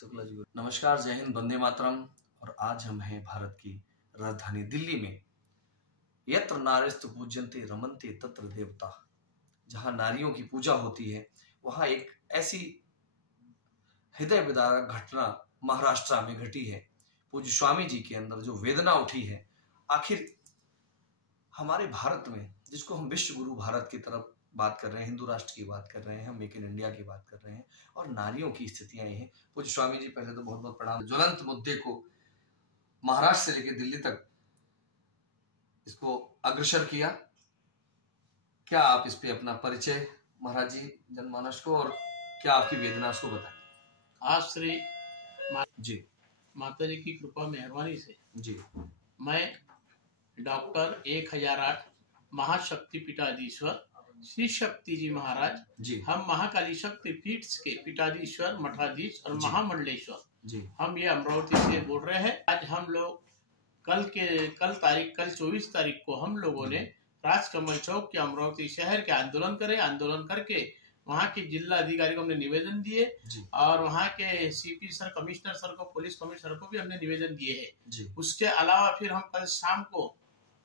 शुक्ला जी। नमस्कार, जय हिंद, वंदे मातरम। और आज हम हैं भारत की राजधानी दिल्ली में। यत्र नार्यस्तु पूज्यन्ते रमन्ते तत्र देवता। जहां नारियों की पूजा होती है वहां एक ऐसी हृदय विदारक घटना महाराष्ट्र में घटी है। पूज्य स्वामी जी के अंदर जो वेदना उठी है, आखिर हमारे भारत में, जिसको हम विश्व गुरु भारत की तरफ बात कर रहे हैं, हिंदू राष्ट्र की बात कर रहे हैं, हम मेक इन इंडिया की बात कर रहे हैं, और नारियों की स्थितियां ये हैं। पूज्य स्वामी जी, पहले तो बहुत बहुत प्रणाम। ज्वलंत मुद्दे को महाराष्ट्र से लेकर दिल्ली तक इसको अग्रसर किया। क्या आप इस पे अपना परिचय महाराज जी जनमानस को, और क्या आपकी वेदना उसको बताएं। आज श्री जी माता जी की कृपा मेहरबानी से जी मैं डॉक्टर 1008 महाशक्ति पीठाधीश्वर श्री शक्ति जी महाराज जी हम महाकाली शक्ति पीठ के पीठाधीश्वर, मठाधीश और जी। महामंडलेश्वर जी हम ये अमरावती से बोल रहे हैं। आज हम लोग कल 24 तारीख को हम लोगों ने राजकमल चौक के अमरावती शहर के आंदोलन करके वहाँ के जिला अधिकारी को हमने निवेदन दिए जी और वहाँ के सीपी सर, कमिश्नर सर को, पुलिस कमिश्नर को भी हमने निवेदन दिए हैं। जी उसके अलावा फिर हम कल शाम को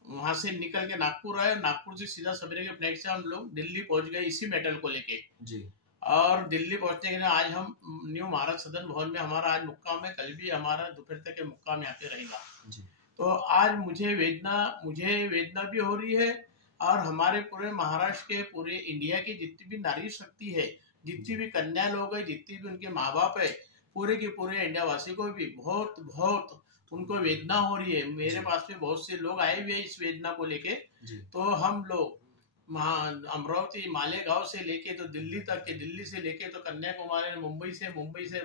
वहां से निकल के नागपुर आए। नागपुर से सीधा सवेरे के फ्लाइट से हम लोग दिल्ली पहुंच गए इसी मेटल को लेके। जी और दिल्ली पहुंचने के लिए आज हम न्यू महाराज सदन भवन में हमारा आज मुक्काम है। कल भी हमारा दोपहर तक के मुक्काम यहाँ पे रहेगा। जी तो आज मुझे वेदना भी हो रही है, और हमारे पूरे महाराष्ट्र के, पूरे इंडिया की जितनी भी नारी शक्ति है, जितनी भी कन्या लोग है, जितनी भी उनके माँ बाप है, पूरे के पूरे इंडिया वासी को भी बहुत बहुत उनको वेदना हो रही है। मेरे पास में बहुत से लोग आए हुए हैं इस वेदना को लेके। तो हम लोग अमरावती मालेगांव से लेके तो दिल्ली तक के, दिल्ली से लेके तो कन्याकुमारी, मुंबई से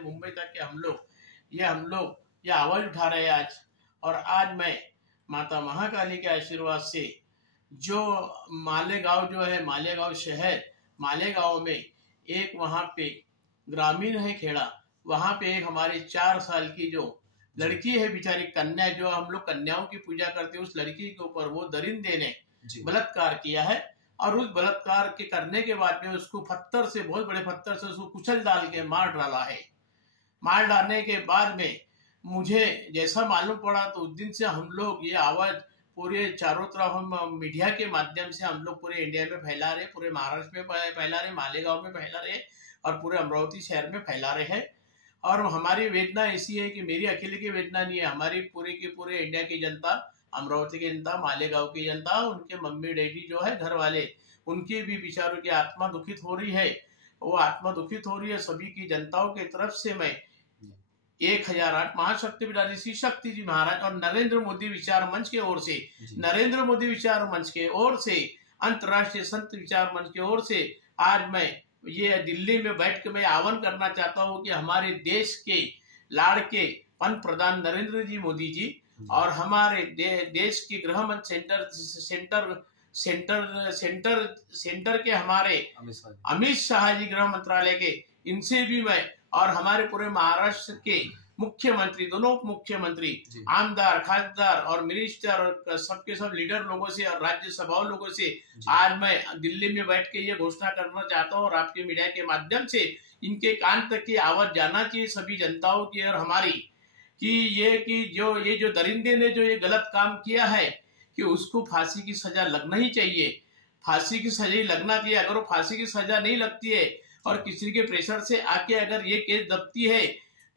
मुंबई तक के हम लोग ये आवाज उठा रहे हैं आज। और आज मैं माता महाकाली के आशीर्वाद से जो मालेगांव शहर, मालेगांव में एक वहां पे ग्रामीण है खेड़ा, वहां पे एक हमारे 4 साल की जो लड़की है, बेचारी कन्या, जो हम लोग कन्याओं की पूजा करते हैं, उस लड़की के ऊपर वो दरिंदे ने बलात्कार किया है। और उस बलात्कार के करने के बाद में उसको पत्थर से, बहुत बड़े पत्थर से उसको कुचल डाल के मार डाला है। मार डालने के बाद में मुझे जैसा मालूम पड़ा तो उस दिन से हम लोग ये आवाज पूरे चारों तरफ, हम मीडिया के माध्यम से हम लोग पूरे इंडिया में फैला रहे, पूरे महाराष्ट्र में फैला रहे, मालेगांव में फैला रहे और पूरे अमरावती शहर में फैला रहे हैं। और हमारी वेदना ऐसी है कि मेरी अकेले की वेदना नहीं है, हमारी पूरे के पूरे इंडिया की जनता, अमरावती की जनता, मालेगांव की जनता, उनके मम्मी डैडी जो है, घर वाले, उनकी भी बेचारों की आत्मा दुखित हो रही है। वो आत्मा दुखित हो रही है। सभी की जनताओं की तरफ से मैं 1008 महाशक्ति पीठाधीश्वर श्री शक्ति जी महाराज और नरेंद्र मोदी विचार मंच के ओर से, नरेंद्र मोदी विचार मंच के ओर से, अंतर्राष्ट्रीय संत विचार मंच की ओर से आज मैं ये दिल्ली में बैठ के मैं आह्वान करना चाहता हूँ कि हमारे देश के लाड़के पंत प्रधान नरेंद्र जी मोदी जी और हमारे देश के गृह मंत्री सेंटर के हमारे अमित शाह जी, गृह मंत्रालय के, इनसे भी मैं, और हमारे पूरे महाराष्ट्र के मुख्यमंत्री, दोनों मुख्यमंत्री, आमदार, खासदार और मिनिस्टर और सबके सब लीडर लोगों से और राज्यसभा लोगों से आज मैं दिल्ली में बैठ के ये घोषणा करना चाहता हूँ, और आपके मीडिया के माध्यम से इनके कान तक की आवाज जाना चाहिए सभी जनताओं की और हमारी, कि जो दरिंदे ने जो ये गलत काम किया है कि उसको फांसी की सजा लगना ही चाहिए। फांसी की सजा लगना चाहिए। अगर वो फांसी की सजा नहीं लगती है और किसी के प्रेशर से आके अगर ये केस दबती है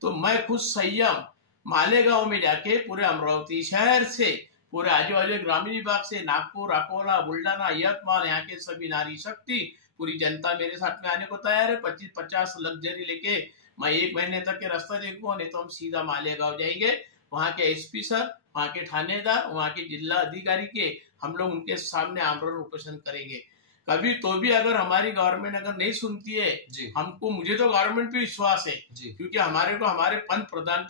तो मैं खुद संयम मालेगांव में जाके पूरे अमरावती शहर से, पूरे आजू बाजू ग्रामीण विभाग से, नागपुर, अकोला, बुल्डाना, यवतमाल, यहाँ के सभी नारी शक्ति, पूरी जनता मेरे साथ में आने को तैयार है। 25-50 लग्जरी लेके मैं 1 महीने तक के रास्ता देखूंगा, नहीं तो हम सीधा मालेगांव जाएंगे। वहाँ के एसपी सर, वहाँ के थानेदार, वहाँ के जिला अधिकारी के हम लोग उनके सामने आमरण उपोषण करेंगे। कभी तो भी अगर हमारी गवर्नमेंट अगर नहीं सुनती है हमको, मुझे तो गवर्नमेंट पे विश्वास है, क्योंकि हमारे पंत प्रधान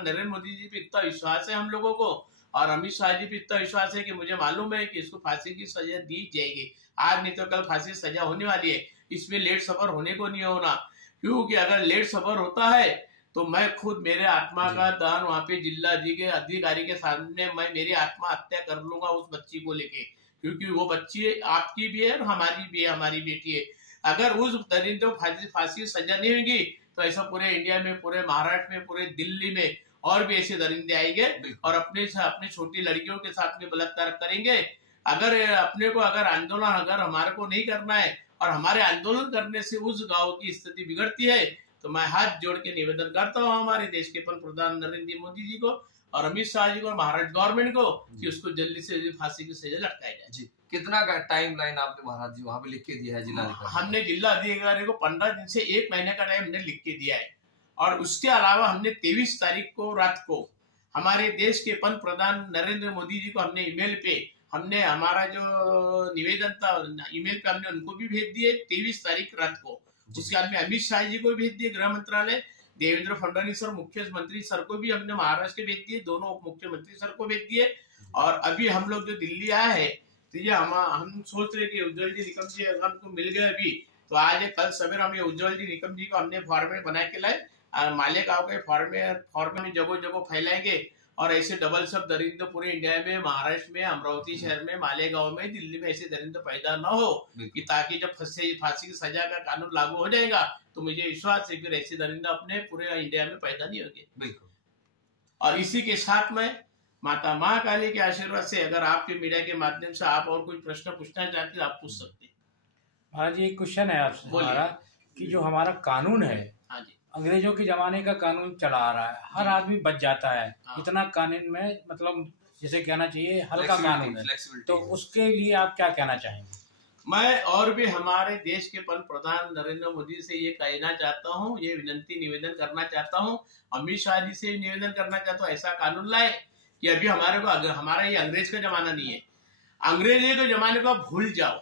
नरेंद्र मोदी जी पे इतना विश्वास है हम लोगों को, और अमित शाह जी पे इतना विश्वास है कि मुझे मालूम है कि इसको फांसी की सजा दी जाएगी। आज नहीं तो कल फांसी की सजा होने वाली है। इसमें लेट सफर होने को नहीं होना, क्योंकि अगर लेट सफर होता है तो मैं खुद मेरे आत्मा का दान वहाँ पे जिला अधिकारी के सामने मैं मेरी आत्मा हत्या कर लूंगा उस बच्ची को लेके, क्योंकि वो बच्ची आपकी भी है और हमारी भी है, हमारी बेटी है। अगर उस दरिंदे को फांसी सजा नहीं होगी तो ऐसा पूरे इंडिया में, पूरे महाराष्ट्र में, पूरे दिल्ली में और भी ऐसे दरिंदे आएंगे और अपने छोटी लड़कियों के साथ में बलात्कार करेंगे। अगर आंदोलन अगर हमारे को नहीं करना है और हमारे आंदोलन करने से उस गांव की स्थिति बिगड़ती है, तो मैं हाथ जोड़ के निवेदन करता हूँ हमारे देश के प्रधान नरेंद्र मोदी जी को और अमित शाह जी को और महाराष्ट्र गवर्नमेंट को कि उसको जल्दी से जल्दी फांसी की सजा लटकाया जाए। जी, कितना का टाइम लाइन आपने महाराज जी वहां पे लिख के दिया है जिलाधिकारी? हमने जिला अधिकारी को 15 दिन से 1 महीने का टाइम हमने लिख के दिया है और उसके अलावा हमने 23 तारीख को रात को हमारे देश के प्रधान नरेंद्र मोदी जी को हमने ईमेल पे हमने हमारा जो निवेदन था ईमेल पे हमने उनको भी भेज दिए 23 तारीख रात को। उसके बाद में अमित शाह जी को भेज दिए गृह मंत्रालय, देवेंद्र फडणवीस और मुख्यमंत्री सर को भी हमने महाराष्ट्र के भेज दिए, दोनों उप मुख्यमंत्री सर को भेज दिए। और अभी हम लोग जो दिल्ली आए हैं तो ये हम सोच रहे कि उज्जवल जी निकम जी अगर हमको मिल गए अभी तो आज कल सवेरे हम ये उज्जवल जी निकम जी को हमने फॉर्मेट बना के लाए, मालेगांव के फॉर्मेट में जगह जगह फैलाएंगे और ऐसे डबल सब दरिंदे पूरे इंडिया में, महाराष्ट्र में, अमरावती शहर में, मालेगांव में, दिल्ली में ऐसे दरिंदे पैदा न हो कि ताकि जब फांसी की सजा का कानून लागू हो जाएगा तो मुझे विश्वास है फिर ऐसे दरिंदे अपने पूरे इंडिया में पैदा नहीं होंगे। बिल्कुल। और इसी के साथ में माता महाकाली के आशीर्वाद से अगर आपके मीडिया के माध्यम से आप और कोई प्रश्न पूछना चाहते हैं आप पूछ सकते हैं। महाराज जी एक क्वेश्चन है आपसे हमारा कि जो हमारा कानून है अंग्रेजों के जमाने का कानून चला आ रहा है, हर आदमी बच जाता है, इतना कानून में मतलब जैसे कहना चाहिए हल्का कानून है, तो उसके लिए आप क्या कहना चाहेंगे? मैं और भी हमारे देश के प्रधान नरेंद्र मोदी से ये कहना चाहता हूँ, ये विनंती निवेदन करना चाहता हूँ, अमित शाह जी से निवेदन करना चाहता हूँ ऐसा कानून लाए कि अभी हमारा ये अंग्रेज का जमाना नहीं है, अंग्रेजी के जमाने को भूल जाओ।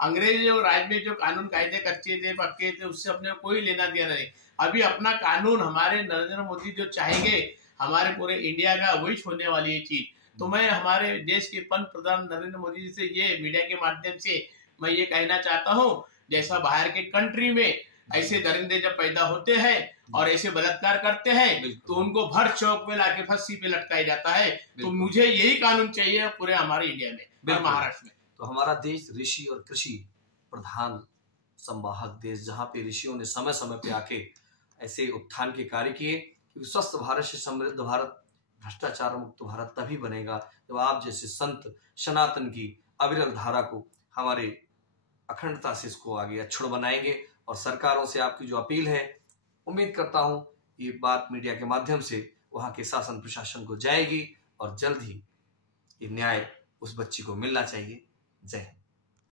अंग्रेज जो राज में जो कानून कायदे कच्चे थे पक्के थे उससे अपने कोई लेना देना नहीं। अभी अपना कानून हमारे नरेंद्र मोदी जो चाहेंगे हमारे पूरे इंडिया का वही होने वाली है चीज। तो मैं हमारे देश के प्रधान नरेंद्र मोदी जी से ये मीडिया के माध्यम से मैं ये कहना चाहता हूँ, जैसा बाहर के कंट्री में ऐसे दरिंदे जब पैदा होते हैं और ऐसे बलात्कार करते हैं तो उनको भर चौक में लाके फांसी पे लटकाया जाता है, तो मुझे यही कानून चाहिए पूरे हमारे इंडिया में, महाराष्ट्र में। तो हमारा देश ऋषि और कृषि प्रधान संवाहक देश, जहाँ पे ऋषियों ने समय समय पे आके ऐसे उत्थान के कार्य किए कि स्वस्थ भारत से समृद्ध भारत, भ्रष्टाचार मुक्त भारत तभी बनेगा जब आप जैसे संत सनातन की अविरल धारा को हमारे अखंडता से इसको आगे अक्षुण्ण बनाएंगे। और सरकारों से आपकी जो अपील है, उम्मीद करता हूँ ये बात मीडिया के माध्यम से वहाँ के शासन प्रशासन को जाएगी और जल्द ही ये न्याय उस बच्ची को मिलना चाहिए। जय हिंद।